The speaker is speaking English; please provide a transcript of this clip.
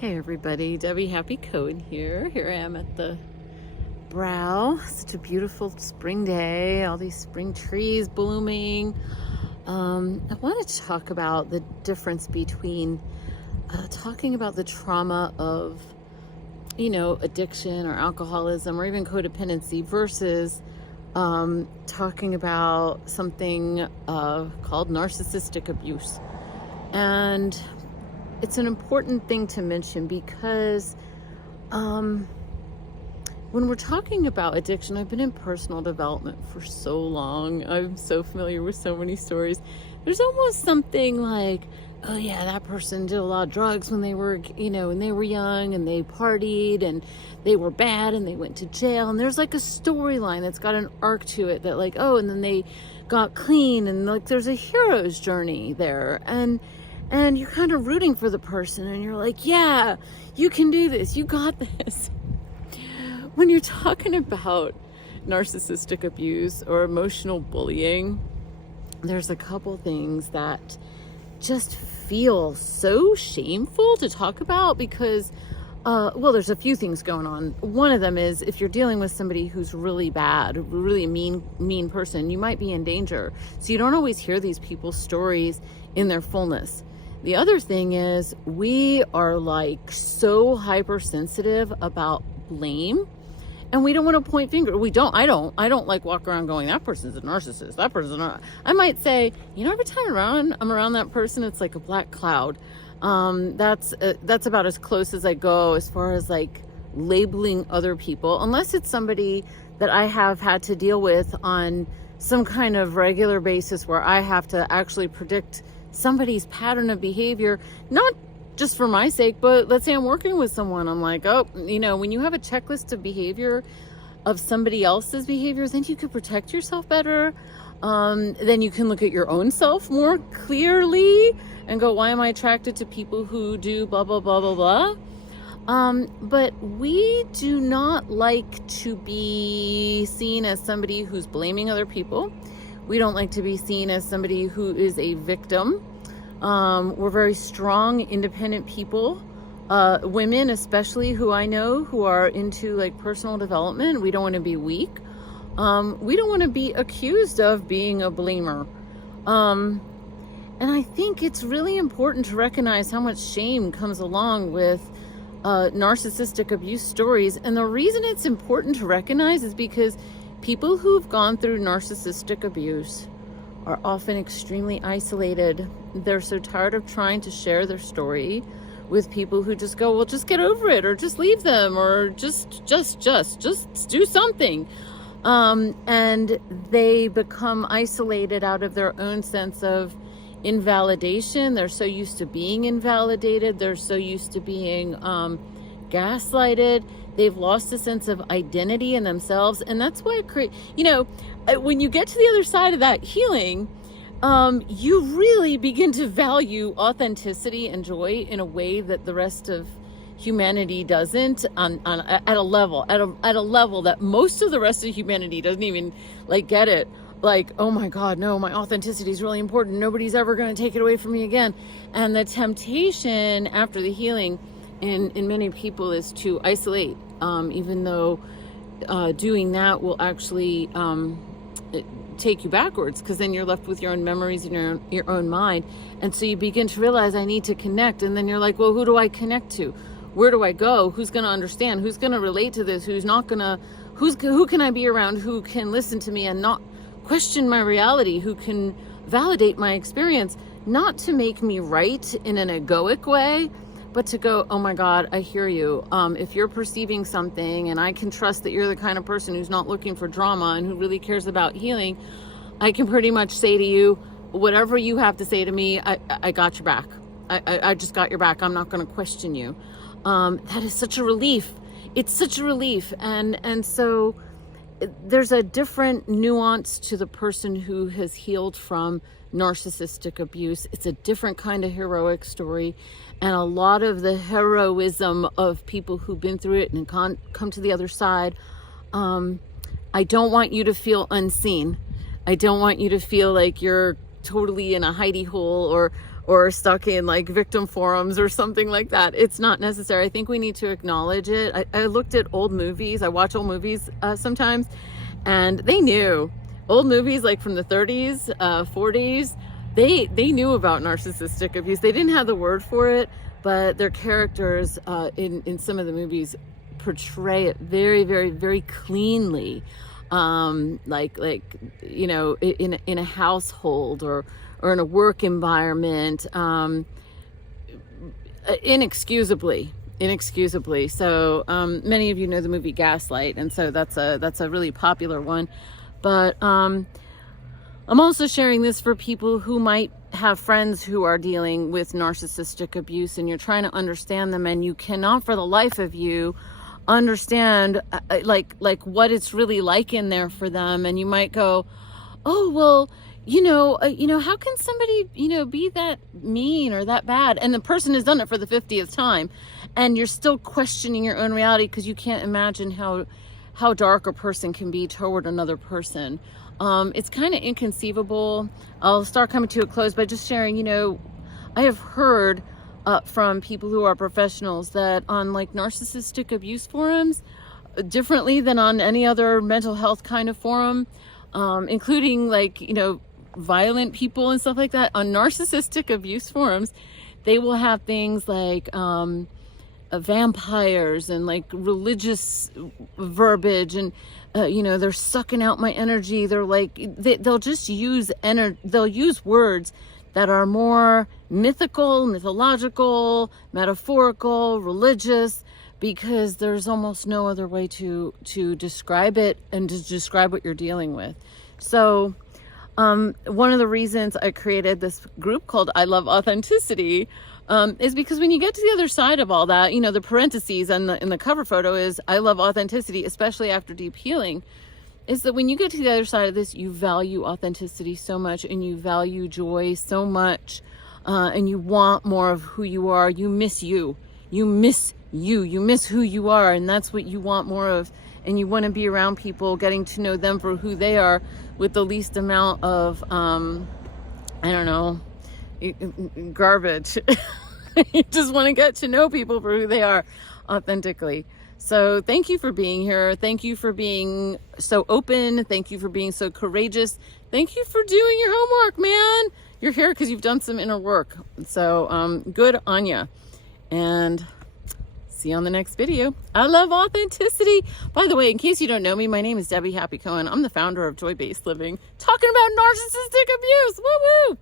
Hey everybody, Debbie Happy Code here. Here I am at the Brow. Such a beautiful spring day, all these spring trees blooming. I want to talk about the difference between talking about the trauma of, addiction or alcoholism or even codependency versus talking about something called narcissistic abuse. And it's an important thing to mention because when we're talking about addiction, I've been in personal development for so long. I'm so familiar with so many stories. There's almost something like, oh yeah, that person did a lot of drugs when they were, young, and they partied and they were bad and they went to jail. And there's like a storyline that's got an arc to it that and then they got clean, and there's a hero's journey there. And you're kind of rooting for the person, and you're like, yeah, you can do this. You got this. When you're talking about narcissistic abuse or emotional bullying, there's a couple things that just feel so shameful to talk about because, there's a few things going on. One of them is if you're dealing with somebody who's really bad, really mean person, you might be in danger. So you don't always hear these people's stories in their fullness. The other thing is we are so hypersensitive about blame, and we don't want to point fingers. I don't walk around going, that person's a narcissist. That person's not. I might say, every time I'm around that person, it's like a black cloud. That's about as close as I go as far as labeling other people, unless it's somebody that I have had to deal with on some kind of regular basis where I have to actually predict somebody's pattern of behavior, not just for my sake, but let's say I'm working with someone. I'm like, when you have a checklist of behavior of somebody else's behavior, then you could protect yourself better. Then you can look at your own self more clearly and go, why am I attracted to people who do blah, blah, blah, blah, blah. But we do not like to be seen as somebody who's blaming other people. We don't like to be seen as somebody who is a victim. We're very strong, independent people. Women, especially, who I know who are into personal development. We don't want to be weak. We don't want to be accused of being a blamer. And I think it's really important to recognize how much shame comes along with narcissistic abuse stories. And the reason it's important to recognize is because people who've gone through narcissistic abuse are often extremely isolated. They're so tired of trying to share their story with people who just go, well, just get over it, or just leave them, or just do something. And they become isolated out of their own sense of invalidation. They're so used to being invalidated. They're so used to being gaslighted. They've lost a sense of identity in themselves. And that's why when you get to the other side of that healing, you really begin to value authenticity and joy in a way that the rest of humanity doesn't, at a level that most of the rest of humanity doesn't even get it. Oh my God, no, my authenticity is really important. Nobody's ever going to take it away from me again. And the temptation after the healing in many people is to isolate, even though doing that will actually take you backwards, because then you're left with your own memories and your own mind. And so you begin to realize, I need to connect. And then you're like, well, who do I connect to? Where do I go? Who's going to understand? Who's going to relate to this? Who can I be around who can listen to me and not question my reality, who can validate my experience, not to make me right in an egoic way, but to go, oh my God, I hear you. If you're perceiving something and I can trust that you're the kind of person who's not looking for drama and who really cares about healing, I can pretty much say to you, whatever you have to say to me, I got your back. I just got your back. I'm not going to question you. That is such a relief. It's such a relief. And so there's a different nuance to the person who has healed from narcissistic abuse. It's a different kind of heroic story. And a lot of the heroism of people who've been through it and come to the other side, I don't want you to feel unseen. I don't want you to feel like you're totally in a hidey hole or or stuck in like victim forums or something like that. It's not necessary. I think we need to acknowledge it. I looked at old movies. I watch old movies sometimes, and they knew. Old movies like from the 30s, 40s, they knew about narcissistic abuse. They didn't have the word for it, but their characters in some of the movies portray it very, very, very cleanly. Like you know, in a household or in a work environment, inexcusably. So many of you know the movie Gaslight, and so that's a really popular one. But I'm also sharing this for people who might have friends who are dealing with narcissistic abuse, and you're trying to understand them, and you cannot for the life of you understand like what it's really like in there for them. And you might go, oh, well, you know, how can somebody, be that mean or that bad? And the person has done it for the 50th time, and you're still questioning your own reality because you can't imagine how dark a person can be toward another person. It's kind of inconceivable. I'll start coming to a close by just sharing, I have heard from people who are professionals that on like narcissistic abuse forums, differently than on any other mental health kind of forum, including like, violent people and stuff like that, on narcissistic abuse forums, they will have things like vampires and like religious verbiage, and they're sucking out my energy. They're like they'll just use they'll use words that are more mythological, metaphorical, religious, because there's almost no other way to describe it and to describe what you're dealing with. So one of the reasons I created this group called I Love Authenticity is because when you get to the other side of all that, the parentheses and in the cover photo is I love authenticity, especially after deep healing, is that when you get to the other side of this, you value authenticity so much, and you value joy so much, and you want more of who you are. You miss you. You miss who you are, and that's what you want more of. And you want to be around people, getting to know them for who they are with the least amount of, garbage. You just want to get to know people for who they are authentically. So thank you for being here. Thank you for being so open. Thank you for being so courageous. Thank you for doing your homework, man. You're here because you've done some inner work. So good on you. And see you on the next video. I love authenticity. By the way, in case you don't know me, my name is Debbie Happy Cohen. I'm the founder of Joy Based Living, talking about narcissistic abuse. Woo woo.